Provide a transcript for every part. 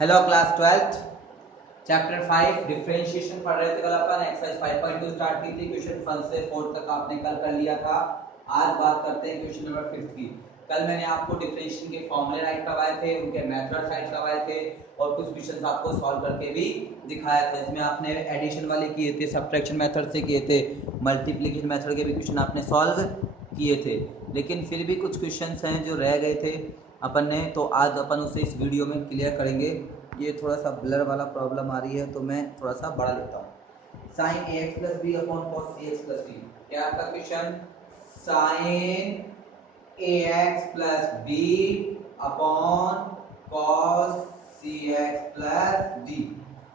Hello class 12th chapter 5 differentiation पढ़ रहे थे कल अपन एक्सरसाइज 5.2 स्टार्ट की थी। क्वेश्चन 1 से 4 तक आपने कल कर लिया था। आज बात करते हैं क्वेश्चन नंबर 5 की। कल मैंने आपको डिफरेंशिएशन के फॉर्मूले राइट करवाए थे, उनके मेथड राइट करवाए थे और कुछ क्वेश्चंस आपको सॉल्व करके भी दिखाया था। इसमें आपने एडिशन वाले किए थे, सब्ट्रैक्शन मेथड से किए थे, मल्टीप्लिकेशन मेथड के भी क्वेश्चन आपने सॉल्व किए थे, लेकिन फिर भी कुछ क्वेश्चंस हैं जो रह गए थे अपन ने, तो आज अपन उसे इस वीडियो में क्लियर करेंगे। ये थोड़ा सा ब्लर वाला प्रॉब्लम आ रही है तो मैं थोड़ा सा बढ़ा लेता हूँ। Sine a x plus b upon cos c x plus d. क्या आपका question? Sine a x plus b upon cos c x plus d,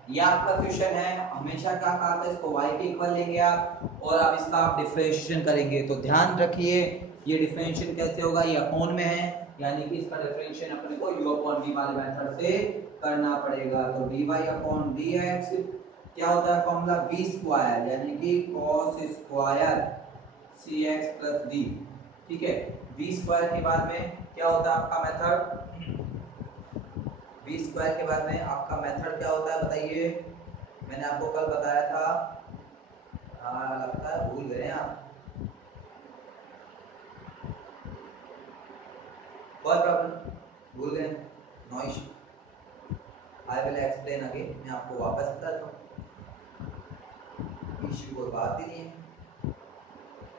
ये आपका क्वेश्चन है। हमेशा क्या कहा था, इसको y के इक्वल लेंगे आप और अब इसका आप डिफरेंशिएशन करेंगे। तो ध्यान रखिए ये डिफरेंशिएशन कैसे होगा, ये अपॉन में है, यानी कि इसका डिफरेंशिएशन अपने को u अपॉन v वाले मेथड से करना पड़ेगा। तो dy अपॉन dx क्या होता है फॉर्मूला, v स्क्वायर यानी कि cos square cx plus d। ठीक है, v स्क्वायर के बाद में क्या होता है आपका मेथड, v स्क्वायर के बाद में आपका मेथड क्या होता है बताइए। मैंने आपको कल बताया था, लगता है भूल गए हैं आप। कोई प्रॉब्लम, भूल गए, no issue, I will explain again. मैं आपको वापस बताता हूँ, इशू कोई बात ही नहीं है।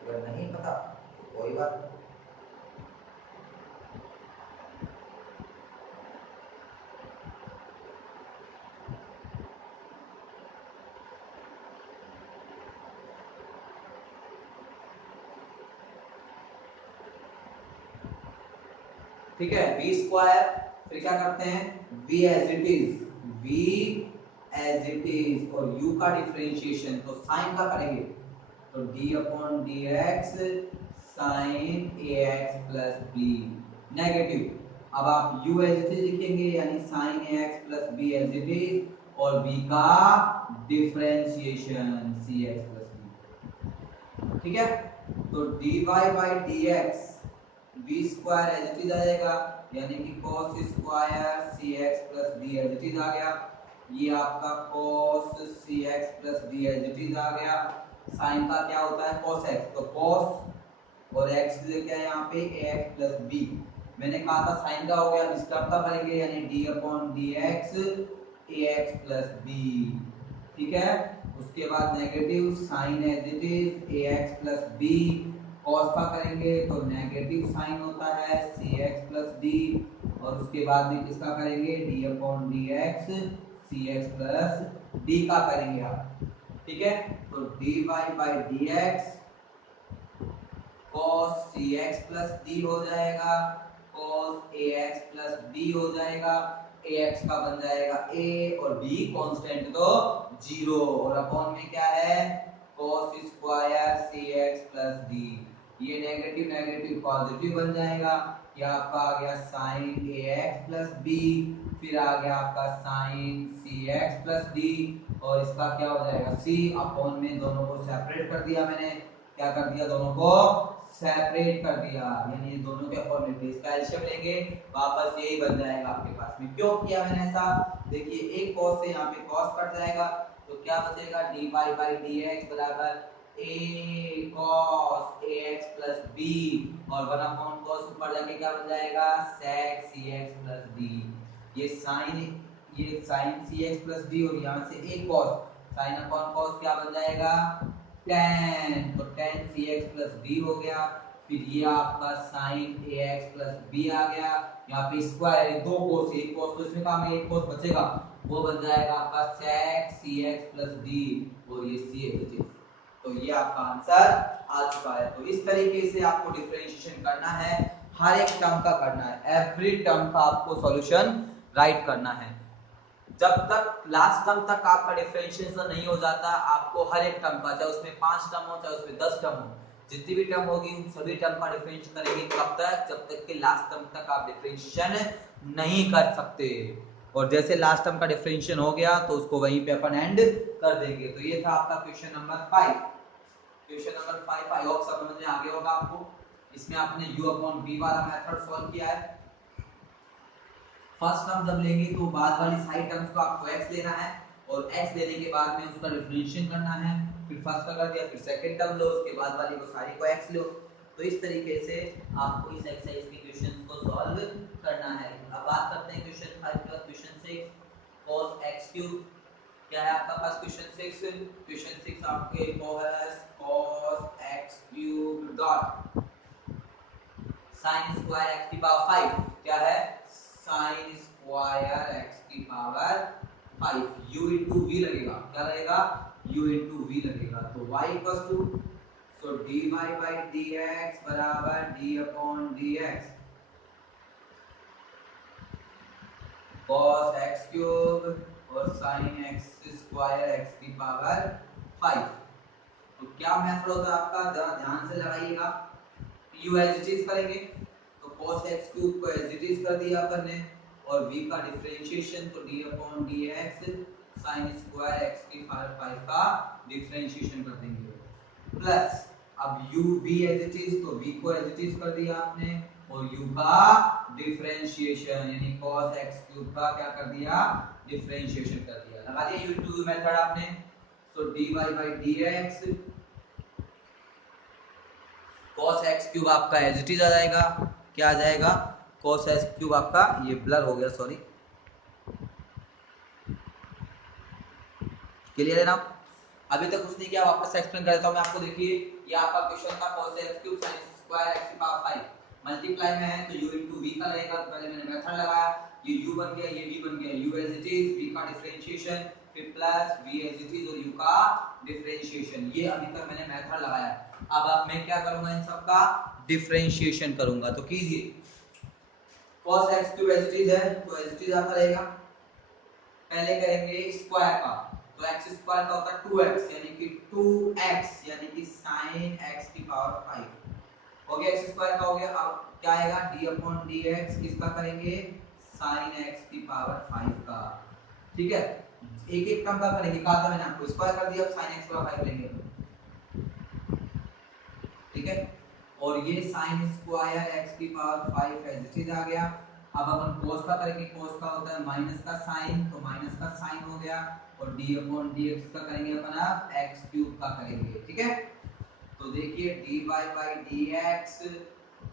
अगर नहीं पता तो कोई बात नहीं। ठीक है, v स्क्वायर, फिर क्या करते हैं v as it is, v as it is और u का डिफरेंशिएशन तो साइन का करेंगे, तो d upon dx sine ax plus b negative. अब आप u एज इट इज लिखेंगे यानी sine ax plus b as it is और b का डिफरेंशिएशन cx प्लस b। ठीक है, तो dy by dx v square as it is आ जाएगा यानी कि cos square cx plus d as it is आ गया। ये आपका cos cx plus d as it is आ गया। साइन का क्या होता है cos x, तो cos और x क्या है यहाँ पे ax प्लस b। मैंने कहा था साइन का हो गया, इस टर्म का करेंगे यानी d upon dx ax plus b। ठीक है, उसके बाद negative sign as it is ax plus b, cos का करेंगे तो नेगेटिव साइन होता है cx प्लस d और उसके बाद में किसका करेंगे d upon dx cx plus d का करेंगे आप। ठीक है, तो dy by dx cos cx plus d हो जाएगा, cos ax प्लस b हो जाएगा, ax का बन जाएगा a और b कांस्टेंट तो 0 और अपॉन में क्या है cos square cx plus d। ये नेगेटिव नेगेटिव पॉजिटिव बन जाएगा। ये आपका आ गया साइन ax प्लस b, फिर आ गया आपका साइन cx प्लस d और इसका क्या हो जाएगा c अपॉन में दोनों को सेपरेट कर दिया मैंने। क्या कर दिया, दोनों को सेपरेट कर दिया यानी दोनों के फॉर्मूले इसका एलसीएम लेंगे, वापस यही बन जाएगा आपके पास में। क्यों किया मैंने ऐसा, देखिए एक cos से यहाँ पे cos कट जाएगा तो क्या बचेगा dy बाई dx बराबर a cos ax plus b और 1 अपॉन cos ऊपर जाके क्या बन जाएगा sec cx प्लस d। ये sin cx प्लस d और यहाँ से a cos, sin upon cos क्या बन जाएगा tan, तो tan cx प्लस d हो गया। फिर ये आपका sin ax प्लस b आ गया, यहाँ पे स्क्वायर दो cos, एक cos तो इसमें काम है, एक cos बचेगा वो बन जाएगा आपका sec cx प्लस d और ये cx। तो ये आपका आंसर आ चुका है। तो इस तरीके से आपको डिफरेंशिएशन करना है, हर एक टर्म का करना है, एवरी टर्म का आपको सॉल्यूशन राइट करना है। जब तक लास्ट टर्म तक आपका डिफरेंशिएशन नहीं हो जाता, आपको हर एक टर्म का, चाहे उसमें 5 टर्म हो चाहे उसमें 10 टर्म हो, जितनी भी टर्म होगी उन सभी टर्म का डिफरेंशिएशन करेंगे। कब तक, जब तक कि लास्ट टर्म तक आप डिफरेंशिएशन नहीं कर सकते। और जैसे लास्ट टर्म का डिफरेंशिएशन हो गया तो उसको वहीं पे अपन एंड कर देंगे। तो ये था आपका question number 5। Question number 5 I hope समझ में आ गया होगा आपको। इसमें आपने u अपॉन v वाला मेथड सॉल्व किया है। फर्स्ट टर्म जब लेंगे तो बाद वाली सारी टर्म्स को आपको x लेना है और x लेने के बाद में उसका डिफरेंशिएशन करना है, फिर फर्स्ट का कर दिया, फिर सेकंड टर्म लो, उसके बाद वाली को सारी को x लो। तो इस तरीके से आपको इस एक्सरसाइज के क्वेश्चंस को सॉल्व करना है। अब बात करते हैं क्वेश्चन 5 के बाद क्वेश्चन 6 cos x³ क्या है आपका पास क्वेश्चन 6। क्वेश्चन 6 आपके cos x³ dot sin square x की पावर 5 क्या है sin स्क्वायर x की पावर 5 u into v लगेगा, क्या लगेगा u into v लगेगा। तो y equals to so dy by dx बराबर d upon dx cos x cube और sin x स्क्वायर x की पावर 5। तो क्या मेथड होता है आपका, जरा ध्यान से लगाइएगा। u एज इट इज करेंगे तो cos x क्यूब को एज इट इज कर दिया अपन ने और v का डिफरेंशिएशन तो d upon dx sin square x की पावर 5 का डिफरेंशिएशन कर देंगे प्लस अब u v as it is तो v को एज इट इज कर दिया आपने और u का डिफरेंशिएशन यानी cos x क्यूब का क्या कर दिया डिफरेंशिएशन कर दिया, लगा दिया u into v मेथड आपने। तो dy by dx cos x cube आपका एज इट इज आ जाएगा, क्या आ जाएगा cos x क्यूब आपका, ये ब्लर हो गया सॉरी, क्लियर है ना। अभी तक कुछ नहीं किया, वापस एक्सप्लेन कर देता हूं मैं आपको। देखिए ये आपका क्वेश्चन था cos x cube sin square x की पावर 5 मल्टीप्लाई में है तो u into v का लगेगा, तो पहले मैंने मेथड लगाया, ये u बन गया ये v बन गया, u as it is v का डिफरेंशिएशन फिर plus v as it is और u का डिफरेंशिएशन, ये अभी तक मैंने मेथड लगाया। अब मैं क्या करूंगा इन सब का डिफरेंशिएशन करूंगा, तो कीजिए cos x cube as it is है तो एज इट इज आता रहेगा, पहले करेंगे स्क्वायर का तो x स्क्वायर का होता है 2x यानी कि 2x यानी कि sin x की पावर 5 हो गया, x स्क्वायर का हो गया। अब क्या आएगा d अपॉन dx किसका करेंगे sin x की पावर 5 का, ठीक है। एक एक टर्म का करेंगे, कहा था मैंने आपको स्क्वायर कर दिया, अब sin x की पावर 5 लेंगे, ठीक है। और ये sin स्क्वायर x की पावर 5 एज इट इज आ गया। अब अपन cos का करेंगे, cos का होता है माइनस का sin तो माइनस का sin हो गया और d अपॉन dx का करेंगे अपन अब x क्यूब का करेंगे, ठीक है। तो देखिए dy by dx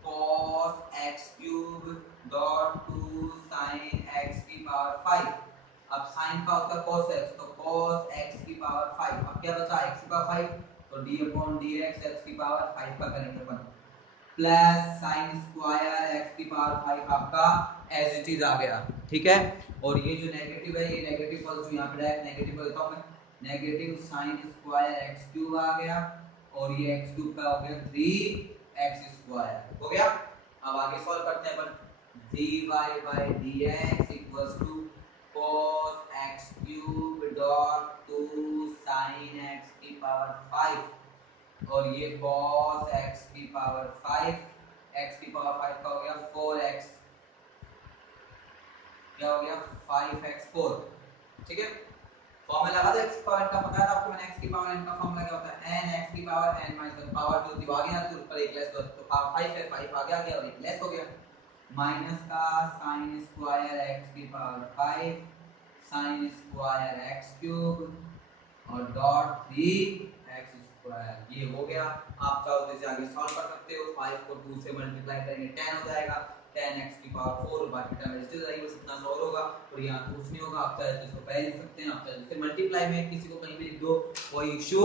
cos x cube dot two sin x की पावर 5। अब sin का होता है cos x तो cos x की पावर 5, अब क्या बचा x की पावर 5 तो d अपॉन dx x की पावर 5 का करेंगे अपन प्लस sin स्क्वायर x की पावर 5 आपका एज इट इज आ गया, ठीक है। और ये जो नेगेटिव है ये नेगेटिव पल्स यहाँ पे डायरेक्ट नेगेटिव कर देता हूं मैं, negative sin square x cube आ गया और ये x क्यूब का हो गया 3x स्क्वायर हो गया। अब आगे सॉल्व करते हैं अपन, dy by dx equals to cos x cube dot two sin x की पावर 5 और ये cos x की पावर 5 x की पावर 5 का हो गया 4x, क्या हो गया 5x4, ठीक है। फॉर्मूला लगा दो x की पावर n का, पता है आपको मैंने x की पावर n का फॉर्मूला क्या होता है n x की पावर n माइनस पावर जो थी वो आगे आती है ऊपर एक लेस तो 5 है 5 आगे आ गया और एक लेस हो गया माइनस का sin स्क्वायर x की power 5 sin square x cube और डॉट 3x स्क्वायर, ये हो गया। आप चाहो तो इसे आगे सॉल्व कर सकते हो, 5 को 2 से मल्टीप्लाई करेंगे 10 हो जाएगा 10x की पावर 4 बाकी टर्म रजिस्टर जाएगी बस इतना सॉल्व होगा और यहाँ कुछ नहीं होगा। आप चाहे तो इसको पहले लिख सकते हैं, आप चाहे इसे मल्टीप्लाई में किसी को कहीं भी लिख दो, कोई इशू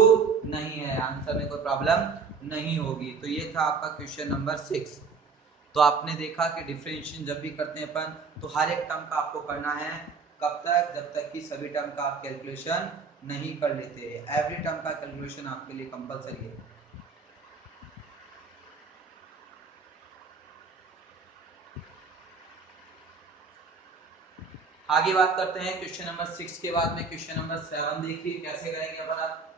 नहीं है, आंसर में कोई प्रॉब्लम नहीं होगी। तो ये था आपका क्वेश्चन नंबर 6। तो आपने देखा कि डिफरेंशिएशन जब भी करते हैं अपन तो हर एक टर्म का आपको करना है, कब तक, जब तक कि सभी टर्म का आप कैलकुलेशन नहीं कर लेते, एवरी टर्म का कैलकुलेशन आपके लिए कंपलसरी है। आगे बात करते हैं क्वेश्चन नंबर 6 के बाद में क्वेश्चन नंबर 7 देखिए कैसे करेंगे अपन आप।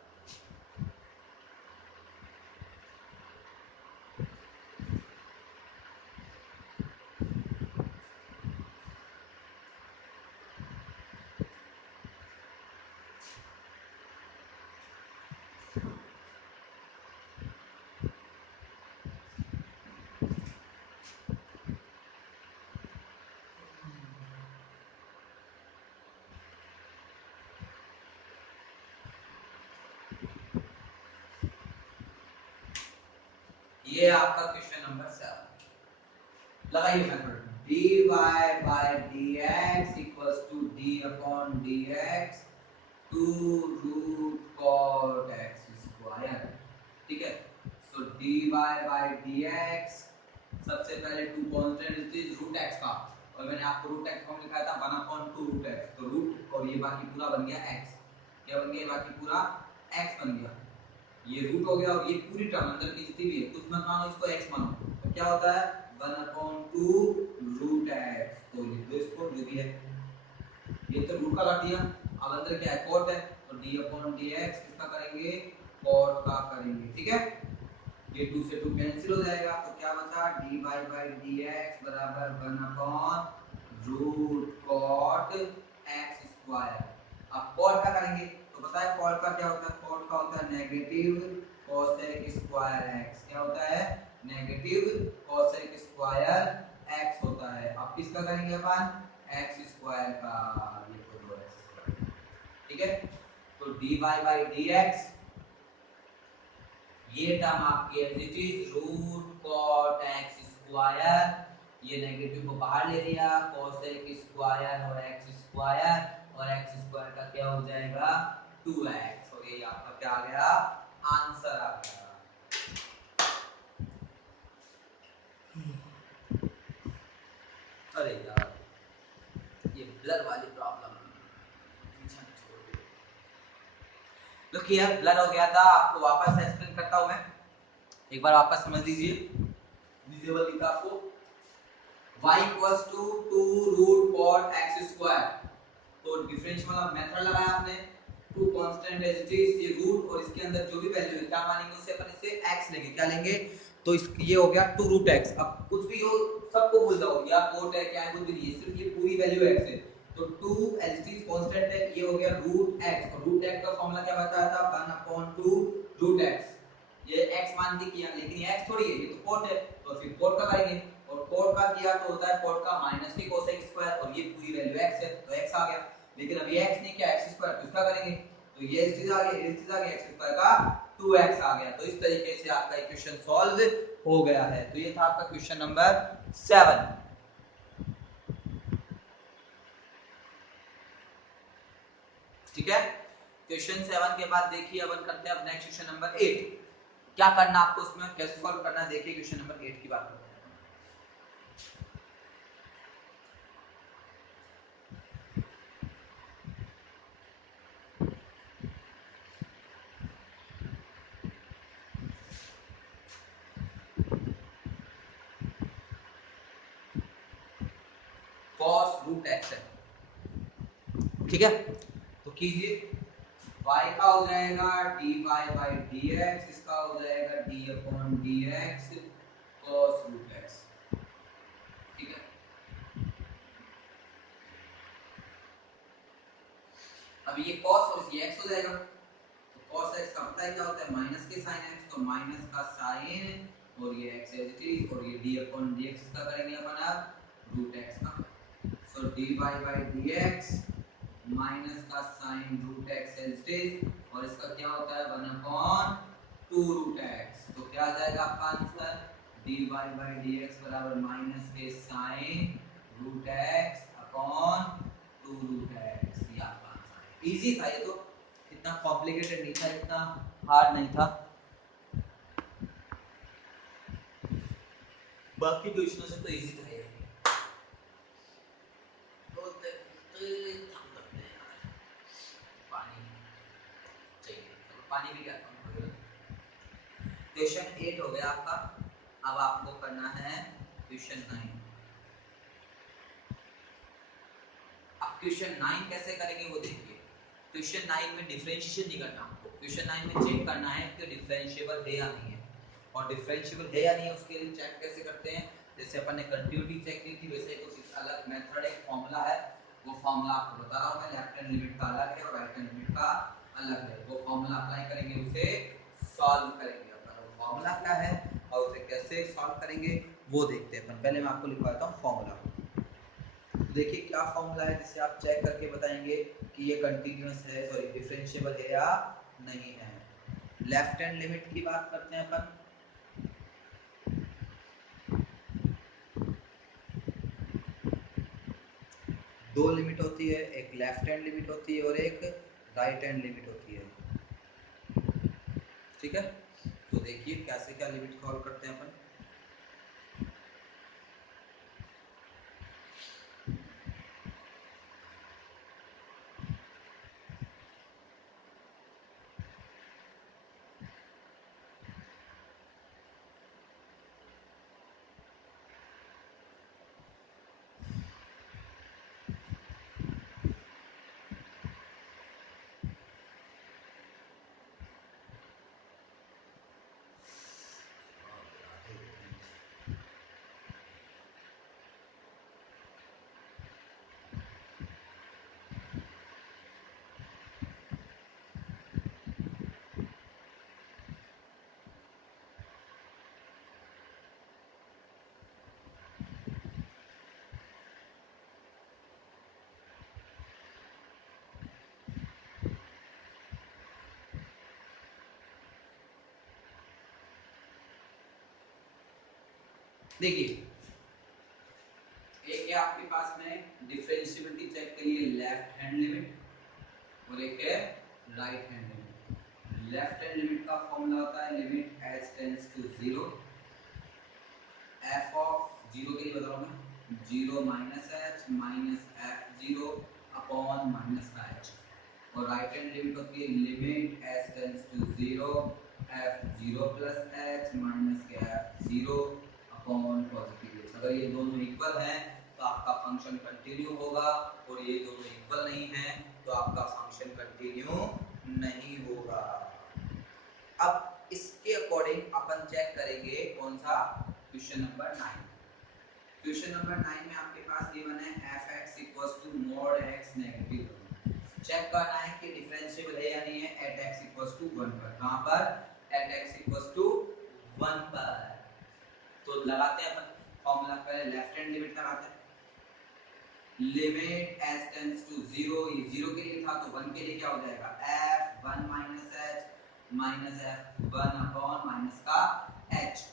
ये आपका क्वेश्चन नंबर 7। लगाइए method dy by dx equals to d upon dx 2 root cot x square। ठीक है, so dy by dx सबसे पहले two constant is root x का, और मैंने आपको रूट x फॉर्म लिखाया था 1 upon 2 रूट x, तो रूट और ये बाकी पूरा बन गया x। क्या बन गया? बाकी पूरा x बन गया। ये रूट हो गया और ये पूरी टर्म अंदर की जितनी भी है कुछ मत मानो, इसको x मानो, तो क्या होता है 1 upon 2 रूट x। तो लिख दो इसको जो भी है, ये तो रूट का काट दिया। अब अंदर क्या है? cot है, तो d upon dx किसका करेंगे? cot का करेंगे। ठीक है, ये 2 से 2 कैंसिल हो जाएगा, तो क्या बचा? dy by dx बराबर 1 upon root cot x square. अब cot का करेंगे तो पता है cot का क्या होता है? cot का होता है नेगेटिव cosec स्क्वायर x। क्या होता है? नेगेटिव cosec स्क्वायर x होता है। अब किसका करेंगे अपन? x स्क्वायर का, ये तो दो x स्क्वायर। ठीक है, तो dy by dx ये टर्म आपकी as it is root cot x square, ये नेगेटिव को बाहर ले लिया, cosec स्क्वायर और x स्क्वायर, और x स्क्वायर का क्या हो जाएगा? 2x, और ये आपका क्या आ गया? आंसर आ गया। अरे यार ये ब्लर वाली प्रॉब्लम तो यार ब्लर हो गया था, आपको वापस एक्सप्लेन करता हूं मैं, एक बार वापस समझ लीजिए। विजुअल लिखा आपको y equals to 2 root cot x square, तो डिफरेंशियल वाला मेथड लगाया आपने, two constant as it is, ये रूट और इसके अंदर जो भी वैल्यू है क्या मानेंगे उसे अपन, इसे x लेंगे। क्या लेंगे? तो इस ये हो गया 2 रूट x। अब कुछ भी हो सबको भूल जाओ, या कोट है क्या है कुछ भी नहीं है, सिर्फ ये पूरी वैल्यू x है। तो 2 एज इट इज कांस्टेंट है, ये हो गया रूट x, और रूट x का फार्मूला क्या बताया था? 1 upon 2 रूट x। ये x मान के किया, लेकिन ये x थोड़ी है, ये तो कोट है, तो फिर कोट का करेंगे, और कोट का किया तो होता है कोट का माइनस के कोसेक स्क्वायर, और ये पूरी वैल्यू x है तो x आ गया। लेकिन अब ये x नहीं क्या x स्क्वायर, तो इसका करेंगे, तो ये चीज आ गई, इस चीज आ गई, x स्क्वायर का 2x आ गया। तो इस तरीके से आपका इक्वेशन सॉल्व हो गया है। तो ये था आपका क्वेश्चन नंबर 7। ठीक है, क्वेश्चन 7 के बाद देखिए अपन करते हैं अब नेक्स्ट क्वेश्चन नंबर 8। क्या करना आपको उसमें, कैसे सॉल्व करना है, देखिए क्वेश्चन नंबर 8 की बात करते हैं। cos रूट x है। ठीक है, तो कीजिए, y का हो जाएगा dy by dx, इसका हो जाएगा d upon dx cos root x। ठीक है, अब ये cos और ये x हो जाएगा, तो cos x का पता है क्या होता है? माइनस के sin x, तो माइनस का sin और ये x एज इट इज, और ये d upon dx का करेंगे अपन अब रूट x का, so dy by dx minus का sin root x as it is, और इसका क्या होता है 1 upon 2 रूट x। तो क्या आ जाएगा आपका आंसर? dy by dx बराबर माइनस के sin root x upon 2 root x। ये आपका आंसर। इजी था ये तो, इतना कॉम्प्लिकेटेड नहीं था, इतना हार्ड नहीं था, बाकी क्वेश्चनों से तो इजी था ये। पानी चाहिए, चलो पानी भी आता हूँ। क्वेश्चन 8 हो गया आपका, अब आपको करना है क्वेश्चन 9। अब क्वेश्चन 9 कैसे करेंगे वो देखिए। क्वेश्चन 9 में डिफरेंशिएशन नहीं करना आपको, क्वेश्चन 9 में चेक करना है कि डिफरेंशिएबल है या नहीं है, और डिफरेंशिएबल है या नहीं है उसके लिए चेक कैसे करते हैं, जैसे अपन ने कंटिन्यूटी चेक की थी वैसे कुछ इस अलग मेथड, एक फार्मूला है, वो फार्मूला आपको बता रहा हूं मैं, लेफ्ट हैंड लिमिट का अलग है और राइट हैंड लिमिट का अलग है, वो फार्मूला अप्लाई करेंगे, उसे सॉल्व करेंगे अपन। वो फार्मूला क्या है और उसे कैसे सॉल्व करेंगे वो देखते हैं अपन। पहले मैं आपको लिखवाता हूं फार्मूला। देखिए क्या फॉर्मूला है जिससे आप चेक करके बताएंगे कि ये कंटीन्यूअस है, सॉरी डिफरेंशिएबल है या नहीं है। लेफ्ट हैंड लिमिट की बात करते हैं अपन, दो लिमिट होती है, एक लेफ्ट हैंड लिमिट होती है और एक राइट हैंड लिमिट होती है। ठीक है, तो देखिए कैसे क्या लिमिट सॉल्व करते हैं अपन। देखिए एक है आपके पास में डिफरेंशिएबिलिटी चेक के लिए लेफ्ट हैंड लिमिट और एक है right hand limit. Left hand limit का फॉर्मूला होता है limit h tends to zero, f of zero के लिए बता रहा हूं मैं, zero minus h minus f zero upon minus का एच। और राइट हैंड लिमिट होती है limit h tends to zero, f zero plus h minus के f zero upon positive h. अगर ये दोनों इक्वल हैं तो आपका फंक्शन कंटिन्यू होगा, और ये दोनों इक्वल नहीं है तो आपका फंक्शन कंटिन्यू नहीं होगा। अब इसके अकॉर्डिंग अपन चेक करेंगे कौन सा, क्वेश्चन नंबर 9। क्वेश्चन नंबर 9 में आपके पास गिवन है f(x) = mod x negative 1। Check करना है कि डिफरेंशिएबल है या नहीं है at x = 1 पर। कहां पर? at x = 1 पर। तो लगाते हैं अपन फॉर्मूला, पहले लेफ्ट हैंड लिमिट लगाते हैं, लिमिट h टेंड्स टू 0, ये 0 के लिए था तो 1 के लिए क्या हो जाएगा, f(1 - h minus f(1 upon minus का h)।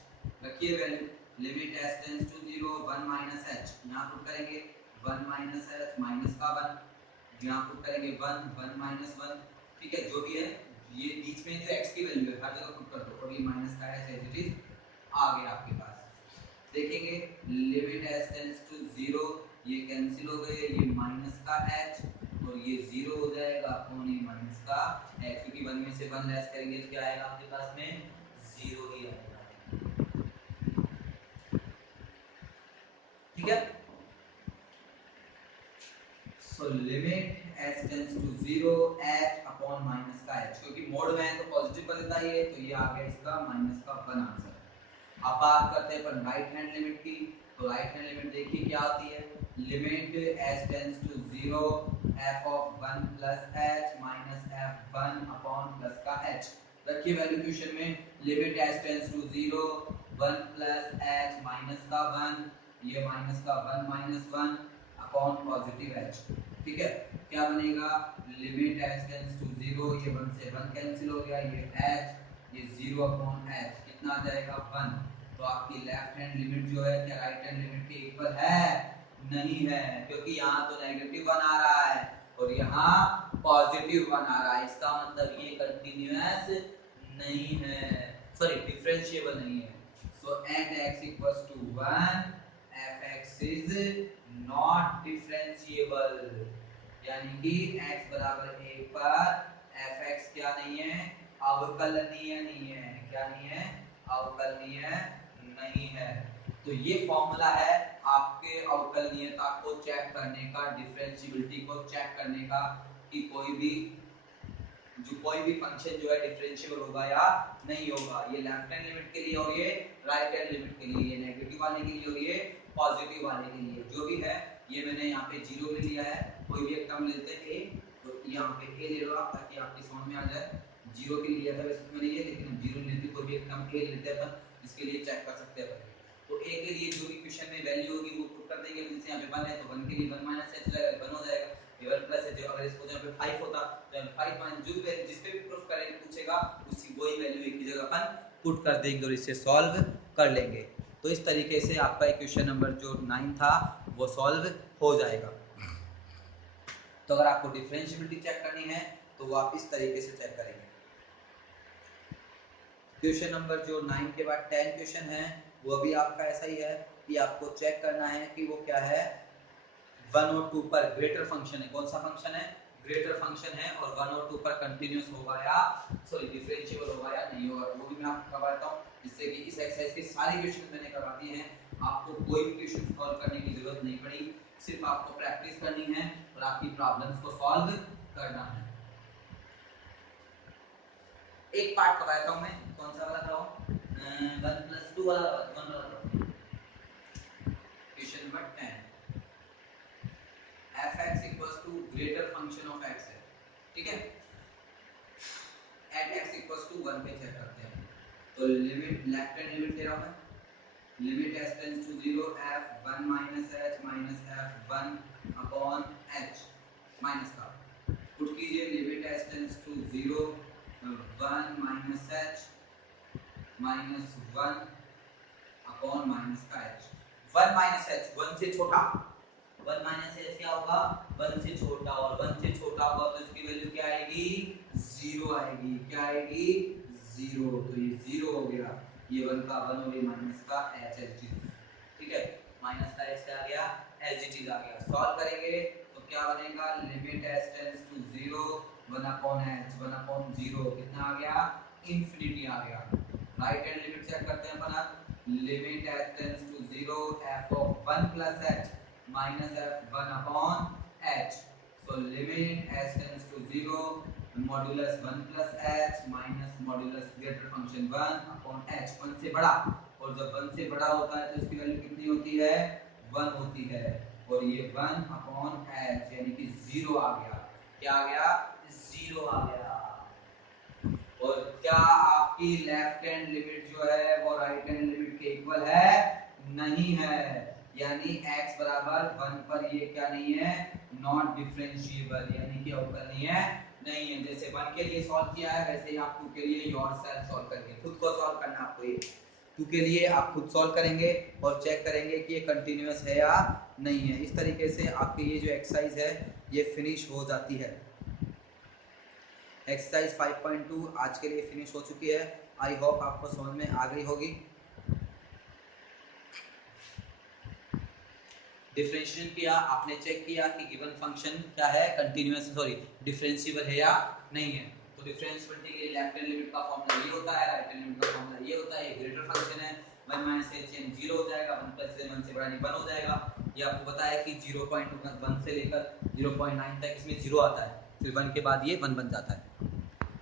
रखिए value, limit h tends to 0 1 - h, यहां पुट करेंगे 1 - h माइनस का 1, यहां पुट करेंगे 1 1 - 1। ठीक है, जो भी है ये बीच में जो x की वैल्यू है हर जगह पुट कर दो, और ये माइनस का h एज इट इज आ गया आपके पास। देखेंगे लिमिट h टेंड्स टू 0, ये कैंसिल हो गए, ये माइनस का h और ये 0 हो जाएगा अपॉन ये माइनस का h, क्योंकि 1 में से 1 लेस करेंगे तो क्या आएगा आपके पास में, 0 ही आएगा। ठीक है, so limit h tends to 0 h upon minus का h, क्योंकि मोड में है तो पॉजिटिव का देता ही है, तो ये आ गया इसका माइनस का 1 आंसर। अब बात करते हैं अपन राइट हैंड लिमिट की। तो राइट हैंड लिमिट देखिए क्या होती है, limit h tends to 0 f of 1 plus h minus f1 upon plus का h। रखिए वैल्यू क्वेश्चन में, limit h tends to 0 1 plus h minus का 1, ये माइनस का 1 माइनस 1 अपॉन पॉजिटिव h। ठीक है, क्या बनेगा, लिमिट h टेंड्स टू 0, ये 1 से 1 कैंसिल हो गया, ये h, ये 0 अपॉन h कितना आ जाएगा 1। तो आपकी लेफ्ट हैंड लिमिट जो है क्या राइट हैंड लिमिट के इक्वल है, नहीं है, क्योंकि यहाँ तो नेगेटिव 1 आ रहा है और यहाँ पॉजिटिव 1 आ रहा है। इसका मतलब ये कंटीन्यूअस नहीं है, सॉरी डिफरेंशिएबल नहीं है। So at x equals to 1 fx is not differentiable, यानी कि x बराबर 1 पर fx क्या नहीं है, अवकलनीय नहीं है। क्या नहीं है, अवकलनीय नहीं है। तो ये फॉर्मूला है आपके अवकलनीयता को चेक करने का, डिफरेंशिएबिलिटी को चेक करने का, कि कोई भी फंक्शन जो है डिफरेंशिएबल होगा या नहीं होगा। ये लेफ्ट हैंड लिमिट के लिए और ये राइट हैंड लिमिट के लिए, ये नेगेटिव वाले के लिए और ये पॉजिटिव वाले के लिए। जो भी है ये मैंने यहाँ पे 0 में लिया है, कोई भी एक टर्म लेते हैं a, तो यहाँ पे a ले लो आप ताकि आपकी समझ में आ जाए। 0 के लिए लिया था वैसे तो मैंने ये, लेकिन हम 0 लेते कोई भी एक टर्म a लेते हैं अपन, इसके लिए चेक कर सकते हैं अपन। तो a के लिए जो भी क्वेश्चन में वैल्यू होगी वो पुट कर देंगे। जैसे यहाँ पे 1 है तो 1 के लिए 1 माइनस h जाएगा, 1 हो जाएगा। ये 1 प्लस h, अगर इसको यहाँ पे 5 होता तो यहाँ 5 माइनस जो भी वैल्यू जिस पे भी प्रूफ करेंगे पूछेगा उसी वही वैल्यू एक ही जगह अपन पुट कर देंगे और इससे सॉल्व कर लेंगे। तो इस तरीके से आपका क्वेश्चन नंबर जो 9 था वो सॉल्व हो जाएगा। तो अगर आपको डिफरेंशिएबिलिटी चेक करनी है तो वो आप इस तरीके से चेक करेंगे। क्वेश्चन नंबर जो 9 के बाद 10 क्वेश्चन है वो भी आपका ऐसा ही है कि आपको चेक करना है कि वो क्या है, 1 और 2 पर ग्रेटर फंक्शन है। कौन सा फंक्शन है? ग्रेटर फंक्शन है, और 1 और 2 पर कंटिन्यूअस होगा या सॉरी डिफरेंशिएबल होगा या नहीं होगा, वो भी मैं आपको करवाता हूँ, जिससे कि इस एक्सरसाइज के सारे क्वेश्चन मैंने करवा दिए हैं। आपको कोई भी क्वेश्चन सॉल्व करने की जरूरत नहीं पड़ी, सिर्फ आपको प्रैक्टिस करनी है और आपकी प्रॉब्लम्स को सॉल्व करना है। एक पार्ट करवाता हूँ मैं, कौन सा वाला कराऊं? 1+2 वाला, 1 वाला। Question number 10, fx equals to greater function of x है, ठीक है, at x equals to 1 पे चेक करते हैं। तो लिमिट, लेफ्ट हैंड लिमिट ले रहा हूं मैं, limit s tends to 0 f1 minus h minus f1 upon h minus का पुट कीजिए, limit s tends to 0 1 minus h minus 1 upon minus का h, 1 minus h 1 से छोटा, 1 minus h क्या होगा? 1 से छोटा, और 1 से छोटा होगा तो इसकी वैल्यू क्या आएगी? 0 आएगी। क्या आएगी? 0। तो ये 0 हो गया, ये 1 का 1 और ये माइनस का h एज इट इज, ठीक है, माइनस का h क्या आ गया? एज इट इज आ गया। सॉल्व करेंगे तो क्या बनेगा? Limit s tends to 0 1 upon h 1 upon 0 कितना आ गया? इंफिनिटी आ गया। राइट हैंड लिमिट चेक करते हैं अपन अब, limit h tends to 0 f of 1 plus h minus f1 upon h, so limit s tends to 0 modulus 1 plus h minus modulus greater function 1 upon h, 1 से बड़ा, और जब 1 से बड़ा होता है तो इसकी वैल्यू कितनी होती है? 1 होती है, और ये 1 upon h यानी कि 0 आ गया। क्या आ गया? 0 आ गया। और क्या आपकी लेफ्ट हैंड लिमिट जो है वो राइट हैंड लिमिट के इक्वल है? नहीं है, यानी x बराबर 1 पर ये क्या नहीं है? नॉट डिफरेंशिएबल, यानी कि अवकल नहीं है, नहीं है। जैसे 1 के लिए सॉल्व किया है वैसे ही आप 2 के लिए योरसेल्फ सॉल्व करेंगे, खुद को सॉल्व करना है आपको। ये 2 के लिए आप खुद सॉल्व करेंगे और चेक करेंगे कि ये कंटिन्यूअस है या नहीं है। इस तरीके से आपकी ये जो एक्सरसाइज है ये फिनिश हो जाती है। एक्सरसाइज 5.2 आज के लिए फिनिश हो चुकी है। आई होप आपको समझ में आ गई होगी। डिफरेंशिएशन किया, आपने चेक किया कि गिवन फंक्शन क्या है, कंटिन्यूअस सॉरी डिफरेंशिएबल है या नहीं है। तो डिफरेंशिएबिलिटी के लिए लेफ्ट हैंड लिमिट का फॉर्मूला ये होता है, राइट हैंड लिमिट का फॉर्मूला ये होता है। ये ग्रेटर फंक्शन है, 1 माइनस h यानी 0 हो जाएगा, 1 प्लस h 1 से बड़ा नहीं 1 हो जाएगा। ये आपको पता है कि 0.1 से लेकर 0.9 तक इसमें 0 आता है, फिर 1 के बाद ये 1 बन जाता है।